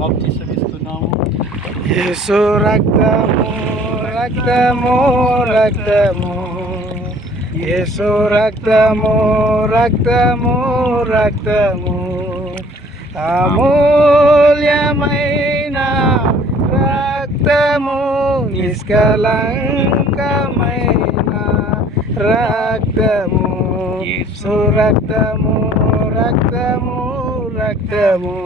బాప్తిసం ఇస్తున్నాము. యేసు రక్తము రక్తము రక్తము, యేసు రక్తము రక్తము రక్తము, అమూల్యమైన రక్తము, నిష్కలంకమైన రక్తము, యేసు రక్తము రక్తము రక్తము,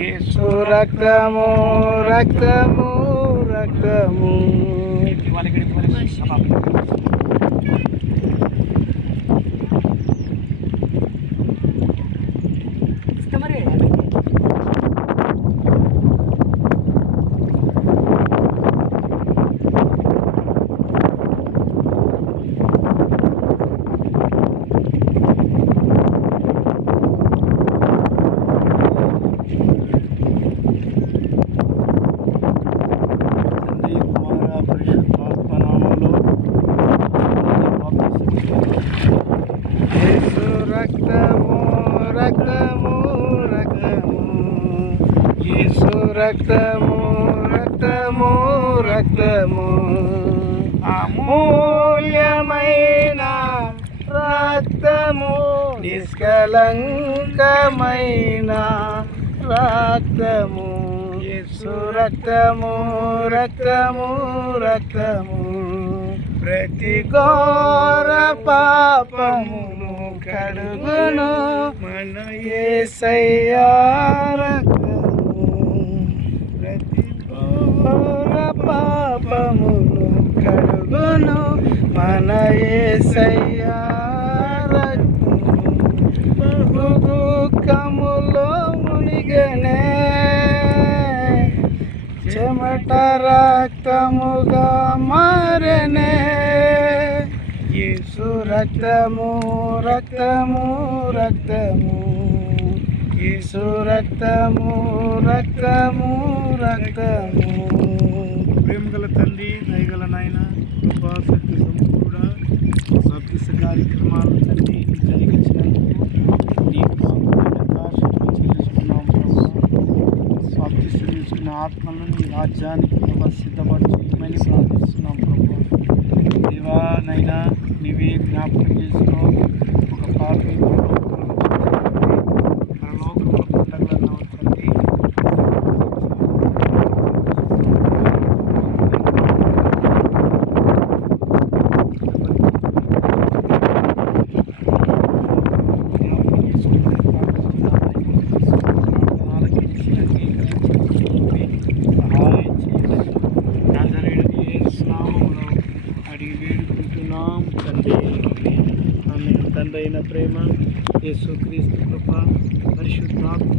యేసు రక్తము రక్తము రక్తము. యేసు రక్తము రక్తము రక్తము, యేసు రక్తము రక్తము రక్తము, అమూల్యమైన రక్తము, నిష్కలంకమైన రక్తము, యేసు రక్తము రక్తము రక్తము, ప్రతి ఘోర పాపమును కడుగును మన యేసయ్యా రక్తము, ప్రతి ఘోర పాపమును కడుగును మన యేసయ్యా రక్తము, బహు దుఃఖములో మునిగనే చెమట రక్తముగా మారనే, యేసు రక్తము రక్తము రక్తము, యేసు రక్తము రక్తము రక్తము. ప్రేమగల తండ్రి, దయగల నాయన, కృపా శక్తి సమకూడా బాప్తిస కార్యక్రమాలు తండ్రి జరిగించినందుకు నీకు చెల్లిస్తున్నాం ప్రభు. బాప్తిసం తీసుకున్న ఆత్మలను నీ రాజ్యానికి ప్రభు సిద్ధపరచమని ప్రార్థిస్తున్నాం ప్రభు. దేవా నైనా నీవే జ్ఞాపకం చేసుకో, ఒక పాపి పరలోకంలో పండగలను తండ్రి అడిగి వేడుకుంటున్నాం తండ్రి. ఆమె తండ్రి అయిన ప్రేమ, యేసుక్రీస్తు కృప, పరిశుద్ధాత్మ